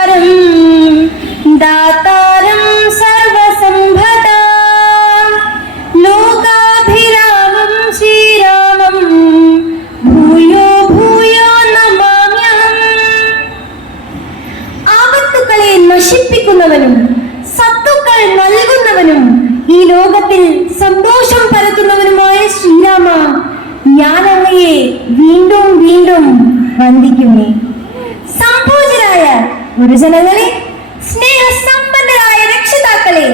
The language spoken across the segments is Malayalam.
സർവവിഘ്നഹന്താരം ദാതാരം സർവസംഭത ലോകാഭിരാമം ശ്രീരാമം ഭൂയോ ഭൂയോ നമാമ്യഹം. ആപത്തുക്കളെ നശിപ്പിക്കുന്നവനും സത്തുക്കൾ നൽകുന്നവനും ഈ ലോകത്തിൽ സന്തോഷം പരത്തുന്നവനുമായ ശ്രീരാമ ഞാൻ അങ്ങയെ വീണ്ടും വീണ്ടും വന്ദിക്കുന്നേ. ഗുരുജനങ്ങളെ സ്നേഹസമ്പന്നരായ രക്ഷിതാക്കളെ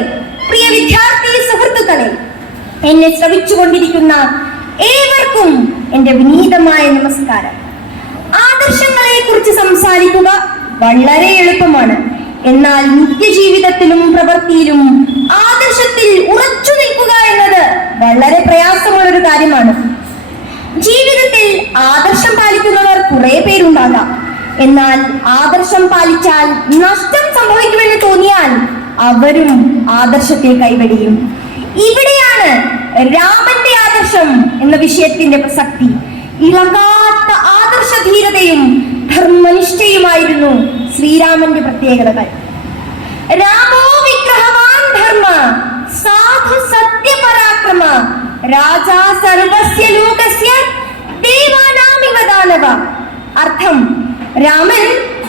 പ്രിയ വിദ്യാർത്ഥി സുഹൃത്തുക്കളെ എന്നെ ശ്രവിച്ചുകൊണ്ടിരിക്കുന്ന ഏവർക്കും എന്റെ വിനീതമായ നമസ്കാരം. ആദർശങ്ങളെ കുറിച്ച് സംസാരിക്കുക വളരെ എളുപ്പമാണ്. എന്നാൽ നിത്യജീവിതത്തിലും പ്രവൃത്തിയിലും ആദർശത്തിൽ ഉറച്ചു നിൽക്കുക എന്നത് വളരെ പ്രയാസമുള്ള ഒരു കാര്യമാണ്. ജീവിതത്തിൽ ആദർശം പാലിക്കുന്നവർ കുറെ പേരുണ്ടാകാം. എന്നാൽ ആദർശം പാലിച്ചാൽ നഷ്ടം സംഭവിക്കുമെന്ന് തോന്നിയാൽ അവരും ആദർശത്തെ കൈവടിയും. ഇവിടെയാണ് രാമന്റെ ആദർശം എന്ന വിഷയത്തിന്റെ പ്രസക്തി. ഇളകാത്ത ആദർശധീരതയും ധർമ്മനിഷ്ഠയുമായിരുന്നു ശ്രീരാമന്റെ പ്രത്യേകതകൾ. രാമോ വിഗ്രഹവാൻ ധർമ്മ സാധു സത്യപരാക്രമ രാജാ സർവസ്യ രാമൻ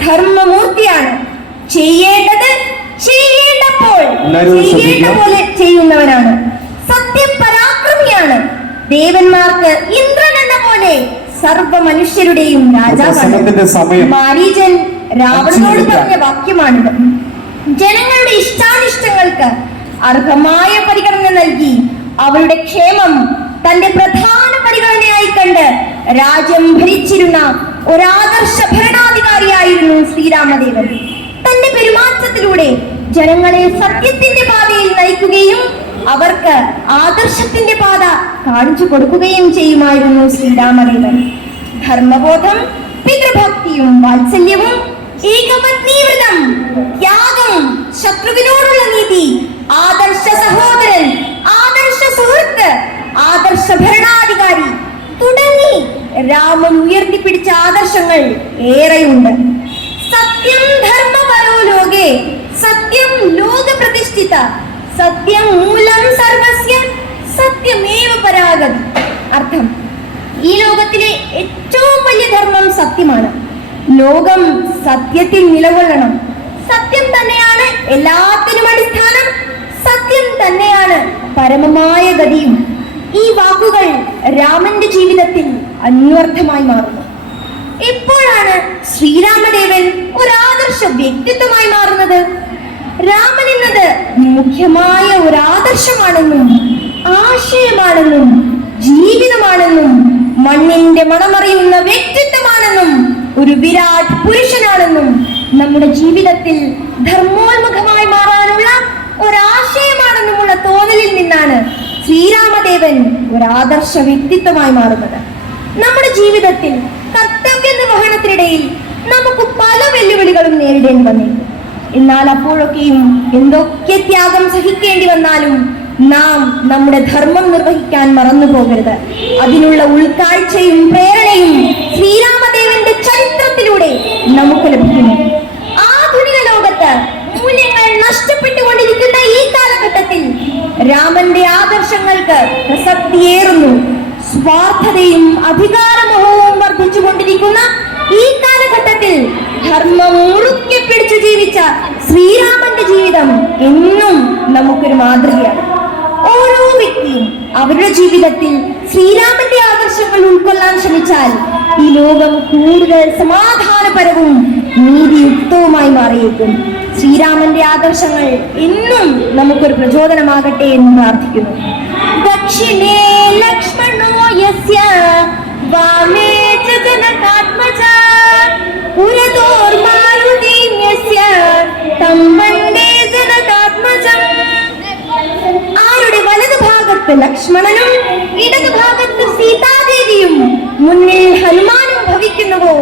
ധർമ്മമൂർത്തിയാണ്. ചെയ്യേണ്ടത് ചെയ്യേണ്ടപ്പോൾ ചെയ്യേണ്ട പോലെ ചെയ്യുന്നവനാണ്. സത്യപരാക്രമിയാണ്. ദേവന്മാർക്ക് ഇന്ദ്രൻ എന്ന പോലെ സർവ മനുഷ്യരുടെയും രാജാവാണ്. മാരീജൻ രാവണനോട് പറഞ്ഞ വാക്യമാണിത്. ജനങ്ങളുടെ ഇഷ്ടാനിഷ്ടങ്ങൾക്ക് അർഹമായ പരിഗണന നൽകി അവരുടെ ക്ഷേമം തന്റെ പ്രധാന പരിഗണനയായി കണ്ട് രാജ്യം ഭരിച്ചിരുന്ന ഒരാദർശ ഭരണാധികാരിയായിരുന്നു ശ്രീരാമദേവൻ. തന്റെ പെരുമാറ്റത്തിലൂടെ ജനങ്ങളെ സത്യത്തിന്റെ പാതയിൽ നയിക്കുകയും അവർക്ക് ആദർശത്തിന്റെ പാത കാണിച്ചു കൊടുക്കുകയും ചെയ്യുമായിരുന്നു ശ്രീരാമദേവൻ. ധർമ്മബോധം പിതൃഭക്തിയും വാത്സല്യവും ഏകപത്നീവ്രതം ത്യാഗം ശത്രുവിനോടുള്ള നീതി ആദർശ സഹോദരൻ ആദർശ സുഹൃത്ത് ആദർശ ഭരണാധികാരി തുടങ്ങി രാമൻ ഉയർത്തിപ്പിടിച്ച ആദർശങ്ങൾ ഏറെയുണ്ട്. സത്യം ധർമ്മപരോ ലോകേ സത്യം ലോക പ്രതിഷ്ഠിത സത്യം മൂലം സർവസ്യ സത്യമേവ പരാഗതി. അർത്ഥം ഈ ലോകത്തിലെ ഏറ്റവും വലിയ ധർമ്മം സത്യമാണ്. ലോകം സത്യത്തിൽ നിലകൊള്ളണം. സത്യം തന്നെയാണ് എല്ലാത്തിനും അടിസ്ഥാനം. സത്യം തന്നെയാണ് പരമമായ ഗതിയും. ഈ വാക്കുകൾ രാമന്റെ ജീവിതത്തിൽ അന്വർത്ഥമായി മാറുന്നു. എപ്പോഴാണ് ശ്രീരാമദേവൻ ഒരു ആദർശ വ്യക്തിത്വമായി മാറുന്നത്. രാമൻ എന്നത് മുഖ്യമായ ഒരു ആദർശമാണെന്നും ആശയമാണെന്നും ജീവിതമാണെന്നും മണ്ണിന്റെ മണമറിയുന്ന വ്യക്തിത്വമാണെന്നും ഒരു വിരാട് പുരുഷനാണെന്നും നമ്മുടെ ജീവിതത്തിൽ ധർമ്മോന്മുഖമായി മാറാനുള്ള ഒരാശയമാണെന്നുമുള്ള തോന്നലിൽ നിന്നാണ് ശ്രീരാമദേവൻ ഒരു ആദർശ വ്യക്തിത്വമായി മാറുന്നത്. നമ്മുടെ ജീവിതത്തിൽ കർത്തവ്യ നിർവഹണത്തിനിടയിൽ നമുക്ക് പല വെല്ലുവിളികളും നേരിടേണ്ടി വന്നേക്കും എന്നാൽ അപ്പോഴൊക്കെയും എന്തൊക്കെ ത്യാഗം സഹിക്കേണ്ടി വന്നാലും നാം നമ്മുടെ ധർമ്മം നിർവഹിക്കാൻ മറന്നു പോകരുത്. അതിനുള്ള ഉൾക്കാഴ്ചയും പ്രേരണയും ശ്രീരാമദേവന്റെ ചരിത്രത്തിലൂടെ നമുക്ക് ലഭിക്കുന്നു. ആധുനിക ലോകത്ത് മൂല്യങ്ങൾ നഷ്ടപ്പെട്ടുകൊണ്ടിരിക്കുന്ന ഈ കാലഘട്ടത്തിൽ രാമന്റെ ആദർശങ്ങൾക്ക് പ്രസക്തിയേറുന്നു. സ്വാർത്ഥതയും അധികാരമോഹവും വർദ്ധിച്ചുകൊണ്ടിരിക്കുന്ന ഈ കാലഘട്ടത്തിൽ ധർമ്മം പിടിച്ചു ജീവിച്ച ശ്രീരാമന്റെ ജീവിതം എന്നും നമുക്കൊരു മാതൃകയാണ്. ഓരോ വ്യക്തിയും അവരുടെ ജീവിതത്തിൽ ശ്രീരാമന്റെ ആദർശങ്ങൾ ഉൾക്കൊള്ളാൻ ശ്രമിച്ചാൽ ഈ ലോകം കൂടുതൽ സമാധാനപരവും നീതിയുക്തവുമായി മാറിയേക്കും. ശ്രീരാമന്റെ ആദർശങ്ങൾ എന്നും നമുക്കൊരു പ്രചോദനമാകട്ടെ എന്ന് പ്രാർത്ഥിക്കുന്നു. ദക്ഷിണേ ലക്ഷ്മണോ യസ്യ വാമേ ച ജനകാത്മജ പുരതോർമാരുതീം യസ്യ തം വന്ദേ ജനകാത്മജം ആരുടെ വലതുഭാഗത്ത് ലക്ഷ്മണനും ഇടതുഭാഗത്ത് സീതാദേവിയും മുന്നിൽ ഹനുമാനും ഭവിക്കുന്നുവോ?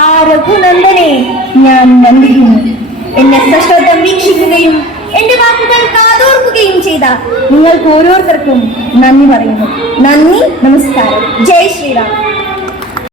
ആ രഘുനന്ദനെ ഞാൻ വന്ദിക്കുന്നു എന്നെ സശ്രദ്ധം വീക്ഷിക്കുന്ന. ചെയ്ത നിങ്ങൾക്ക് ഓരോരുത്തർക്കും നന്ദി പറയുന്നു. നന്ദി നമസ്കാരം. ജയ് ശ്രീറാം.